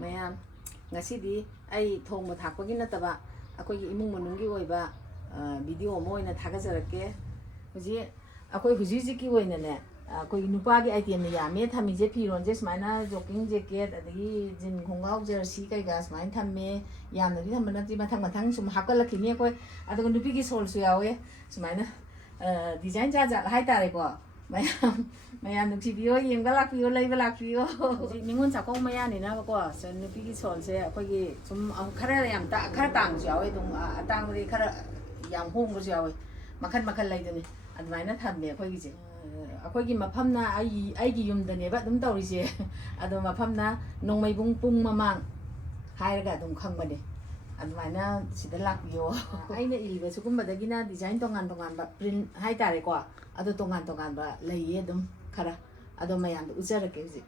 ꯃꯌꯥꯝ ꯉꯁꯤꯗꯤ ꯑꯩ ꯊꯣꯡꯕ ꯊꯥꯛꯄꯒꯤ ꯅꯠꯇꯕ ꯑꯩꯈꯣꯏꯒꯤ ꯏꯃꯨꯡ ꯃꯅꯨꯡꯒꯤ ꯑꯣꯏꯕ ꯚꯤꯗꯤꯑꯣ ꯑꯃ ꯑꯣꯏꯅ ꯊꯥꯒꯠꯆꯔꯛꯀꯦ ꯍꯧꯖꯤꯛ ꯑꯩꯈꯣꯏ ꯍꯧꯖꯤꯛꯀꯤ ꯑꯣꯏꯅꯅꯦ ꯑꯩꯈꯣꯏꯒꯤ ꯅꯨꯄꯥꯒꯤ ꯑꯥꯏꯇꯦꯝꯅ ꯌꯥꯝꯃꯦ ꯊꯝꯃꯤꯁꯦ ꯐꯤꯔꯣꯟꯁꯦ ꯁꯨꯃꯥꯏꯅ ꯖꯣꯀꯤꯡ ꯖꯦꯀꯦꯠ ꯑꯗꯒꯤ ꯖꯤꯟ ꯈꯣꯡꯒ꯭ꯔꯥꯎ ꯖꯔꯁꯤ ꯀꯩꯀꯥ ꯁꯨꯃꯥꯏꯅ ꯊꯝꯃꯦ ꯌꯥꯝꯅꯗꯤ ꯊꯝꯕ ꯅꯠꯇꯦ ꯃꯊꯪ ꯃꯊꯪ ꯁꯨꯝ ꯍꯥꯞꯀꯠꯂꯛꯈꯤꯅꯤ ꯑꯩꯈꯣꯏ ꯑꯗꯨꯒ ꯅꯨꯄꯤꯒꯤ ꯁꯣꯜꯁꯨ ꯌꯥꯎꯋꯦ ꯁꯨꯃꯥꯏꯅ ꯗꯤꯖꯥꯏꯟ ꯖꯥꯠ ꯖꯥꯠ ꯍꯥꯏꯇꯥꯔꯦꯀꯣ ꯃꯌꯥꯝ ꯅꯨꯡꯁꯤꯕꯤꯌꯣ ꯌꯦꯡꯕ ꯂꯥꯛꯄꯤꯌꯣ ꯂꯩꯕ ꯂꯥꯛꯄꯤꯌꯣ ꯍꯧꯖꯤꯛ ꯅꯤꯉꯣꯜ ꯆꯥꯛꯀꯧꯕ ꯃꯌꯥꯅꯤꯅꯕꯀꯣ ꯅꯨꯄꯤꯒꯤ ꯁꯣꯜꯁꯦ ꯑꯩꯈꯣꯏꯒꯤ ꯁꯨꯝ ꯈꯔ ꯌꯥꯝ ꯈꯔ ꯇꯥꯡꯕꯁꯨ ꯌꯥꯎꯋꯦ ꯑꯗꯨꯝ ꯑꯇꯥꯡꯕꯗꯤ ꯈꯔ ꯌꯥꯝ ꯍꯣꯡꯕꯁꯨ ꯌꯥꯎꯋꯦ ꯃꯈꯜ ꯃꯈꯜ ꯂꯩꯗꯨꯅꯤ ꯑꯗꯨꯃꯥꯏꯅ ꯊꯝꯃꯦ ꯑꯩꯈꯣꯏꯒꯤꯁꯦ ꯑꯩꯈꯣꯏꯒꯤ ꯃꯐꯝꯅ ꯑꯩꯒꯤ ꯌꯨꯝꯗꯅꯦꯕ ꯑꯗꯨꯝ ꯇꯧꯔꯤꯁꯦ ꯑꯗꯣ ꯃꯐꯝꯅ ꯅꯣꯡꯃꯩꯕꯨꯡ ꯄꯨꯡ ꯃꯃꯥꯡ ꯍꯥꯏꯔꯒ ꯑꯗꯨꯝ ꯈꯪꯕꯅꯦ ꯑꯗꯨꯃꯥꯏꯅ ꯁꯤꯗ ꯂꯥꯛꯄꯤꯌꯣ ꯑꯩꯅ ꯏꯔꯤꯕ ꯁꯤꯒꯨꯝꯕꯗꯒꯤꯅ ꯗꯤꯖꯥꯏꯟ ꯇꯣꯉꯥꯟ ꯇꯣꯉꯥꯟꯕ ꯄ꯭ꯔꯤꯟ ꯍꯥꯏꯇꯥꯔꯦꯀꯣ ꯑꯗꯣ ꯇꯣꯉꯥꯟ ꯇꯣꯉꯥꯟꯕ ꯂꯩꯌꯦ ꯑꯗꯨꯝ ꯈꯔ ꯑꯗꯣ ꯃꯌꯥꯝꯗ ꯎꯠꯆꯔꯛꯀꯦ ꯍꯧꯖꯤꯛ